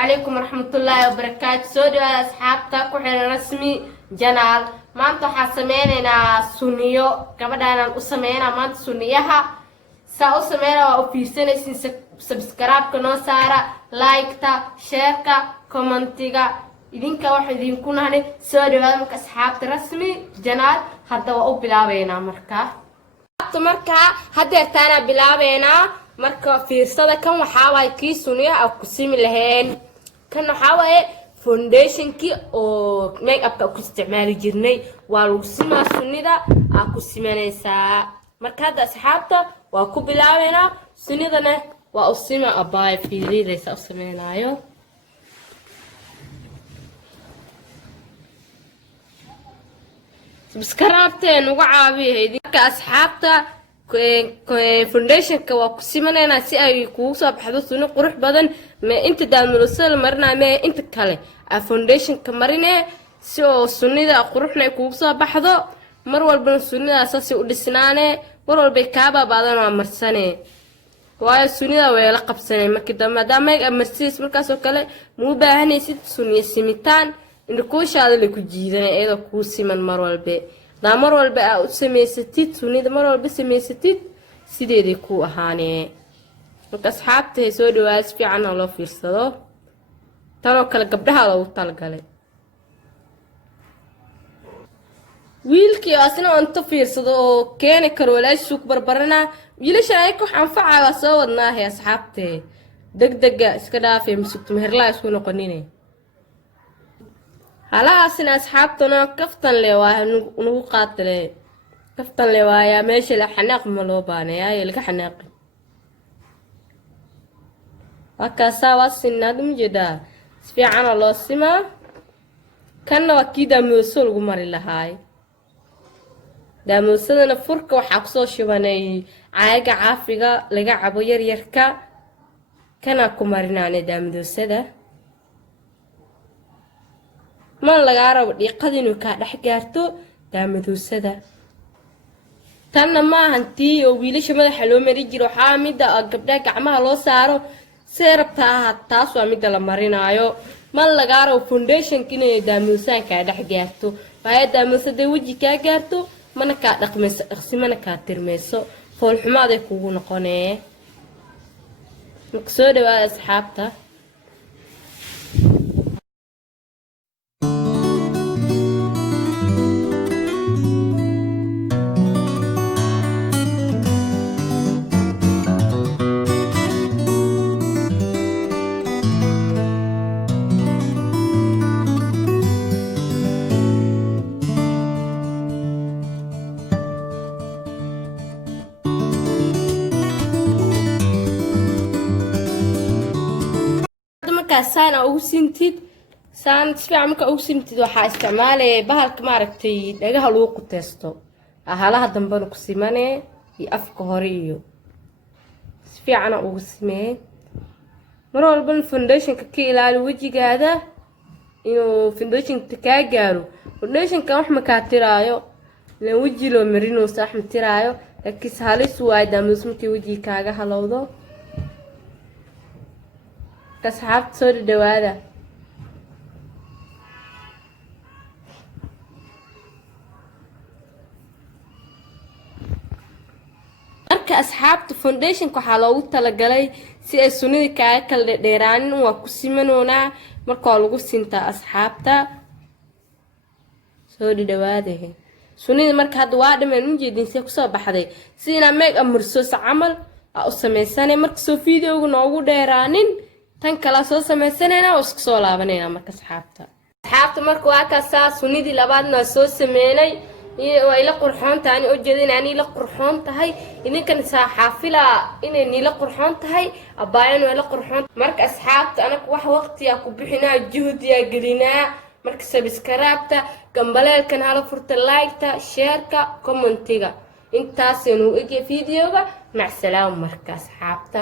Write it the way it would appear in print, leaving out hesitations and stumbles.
عليكم ورحمة الله وبركاته. سودو أصحابتا كوحين رسمي جنال مانتو حاسمينينا سونيو كبدانا أسمينا مانت سونيها سا أسمينا وأوفيسينيسين سبسكرايب كنو سارة لايكتا شيركا كومنتيغا idinka wax idinku nahay soo dhawaada marka asxaabta rasmi janaal hadda waa u bilaabeena marka hadda taana bilaabeena marka fiirsada kan waxa way kii suniya ah ku simi laheen kan waxa way foundation ki oo make up ku isticmaali jirnay waa lagu simaa sunida ah ku simanaysa marka hadda asxaabta waa ku bilaabeena sunidana waa u sima abay fiiridaysa u sameeynaayo سبسكرايبتين وعابيه ديك أصحابتا فونديشنك وكسيمانينا سي أي كوسا بحدثوني قروح بدن ما انت دام رسل مرنا ما انت كالي فونديشنك مرنا سو سنيدا قروحنا كوسا بحدو مرول بن سنيدا أساسي ودسناني مرول بيكابا بعدين ومرساني وايا سنيدا ويلا قبساني مكدا ماداميك أمرسيس مركاسو كالي مو باهني سيد سنيا سيميتان إنه كوش هذا اللي كجيدنا إذا كوسي من مرول بي دا مرول بي أسمي ستيت سوني دا مرول بي سمي ستيت سيدي دي كو أهاني وكأصحابته سودو واسفي عنها الله في الصدو تانو كلا قبلها لو طلقالي ويلكي أصلا أنتو في الصدو كيني كرولاش سوك بربرنا ويلش رايكو حنفعها وصودناه يا أصحابته دق اسكدافي مسوكت مهرلا يسكونو قنيني هلا أصحابتنا كفتن لواها نو قاتلين كفتن لواها ماشي لحناق ملوباني يا يلقى حناق وكاسا واسنا دم جدا سفي عنا الله السما كان وكيدا موصل قمر لهاي دا موصلنا فرق وحقصو شباني عايقا عافقا لقا عبو يركا كان قمرنا دام دوسدا ما laga rabo dhiiqadinu ka dhex gaarto daamadusada tanna ma hantii oo wiilasha madaxa loo mari jiro xaamida gabdha gacmaha loo saaro seerabta taas waa mid la marinaayo ma laga rabo foundation kinay daamusan ka dhex gaarto baa daamusada waji ka gaarto mana ka dhaqmayso dhaqsimana ka tirmayso fool xumaad ay kugu noqonee soo dhawaada asxaabta سان أو سنتيد سان تسمع مك أو سنتيد وحاس استعماله بهالك معركتي لقاها الوقت تستو أهلها دنبنا كسيمانة يأفك هريو تسمع أنا أو سمين مرة البن فونديشن كي إلى الوجه هذا إنه فونديشن تكاجرو فونديشن كم مكاترايو لوجه لو مرينو صح مترايو لكن سهل سواي داموس متي وجه كاجا هلاوضو أصحاب صور دوادا marka asxaabta foundation ku xaloow tala galay si ay sunida ka kala dheeraan waa ku simanoona marka lagu sinta asxaabta soo dhawaada sunida marka hadda waa dhamaan u jeedin si ku soo baxday sina make amurso amal u sameeysanay marka soo fiidiyowga noogu dheeraanin tan kala soo sameeysanayna oo isku soo laabanayna marka asxaabta marka waa ka sunidii labaadna soo sameeynay iyo ila qurxoon taani oo jeedin ani ila qurxoon tahay idinkan saxaafila inay ila qurxoon tahay abaayana ila qurxoon marka asxaabta anaku wax waqti ku bixinaa juhdiya gelinaa marka subscribe-ta gambaleelkan hala furta like-ta share-ka commentiga intaas inuu igi fiidiyoga mac salaam marka asxaabta